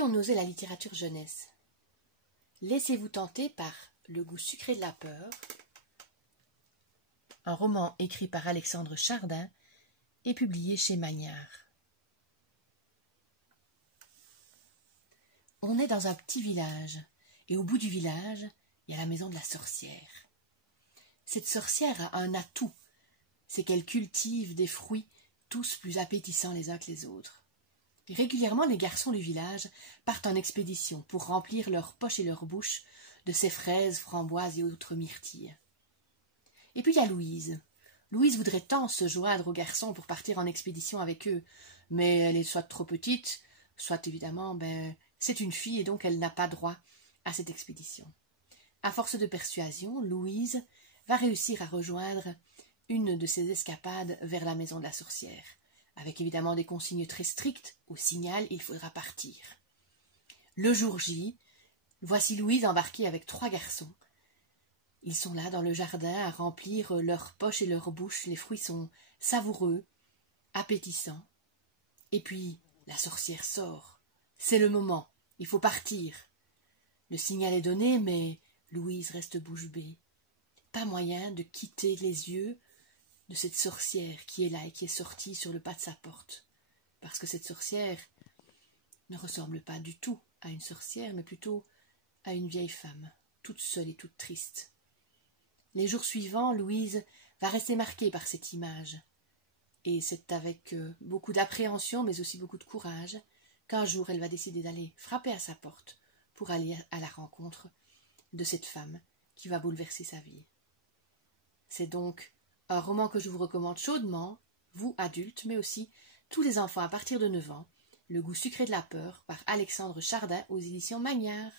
qui ont osé la littérature jeunesse. Laissez-vous tenter par Le goût sucré de la peur, un roman écrit par Alexandre Chardin et publié chez Magnard. On est dans un petit village, et au bout du village, il y a la maison de la sorcière. Cette sorcière a un atout, c'est qu'elle cultive des fruits tous plus appétissants les uns que les autres. Et régulièrement, les garçons du village partent en expédition pour remplir leurs poches et leurs bouches de ces fraises, framboises et autres myrtilles. Et puis il y a Louise. Louise voudrait tant se joindre aux garçons pour partir en expédition avec eux, mais elle est soit trop petite, soit évidemment, c'est une fille et donc elle n'a pas droit à cette expédition. À force de persuasion, Louise va réussir à rejoindre une de ses escapades vers la maison de la sorcière, avec évidemment des consignes très strictes. Au signal, il faudra partir. Le jour J, voici Louise embarquée avec 3 garçons. Ils sont là dans le jardin à remplir leurs poches et leurs bouches. Les fruits sont savoureux, appétissants. Et puis, la sorcière sort. C'est le moment, il faut partir. Le signal est donné, mais Louise reste bouche bée. Pas moyen de quitter les yeux de cette sorcière qui est là et qui est sortie sur le pas de sa porte. Parce que cette sorcière ne ressemble pas du tout à une sorcière, mais plutôt à une vieille femme, toute seule et toute triste. Les jours suivants, Louise va rester marquée par cette image. Et c'est avec beaucoup d'appréhension, mais aussi beaucoup de courage, qu'un jour elle va décider d'aller frapper à sa porte pour aller à la rencontre de cette femme qui va bouleverser sa vie. C'est donc un roman que je vous recommande chaudement, vous adultes, mais aussi tous les enfants à partir de 9 ans, Le goût sucré de la peur par Alexandre Chardin aux éditions Magnard.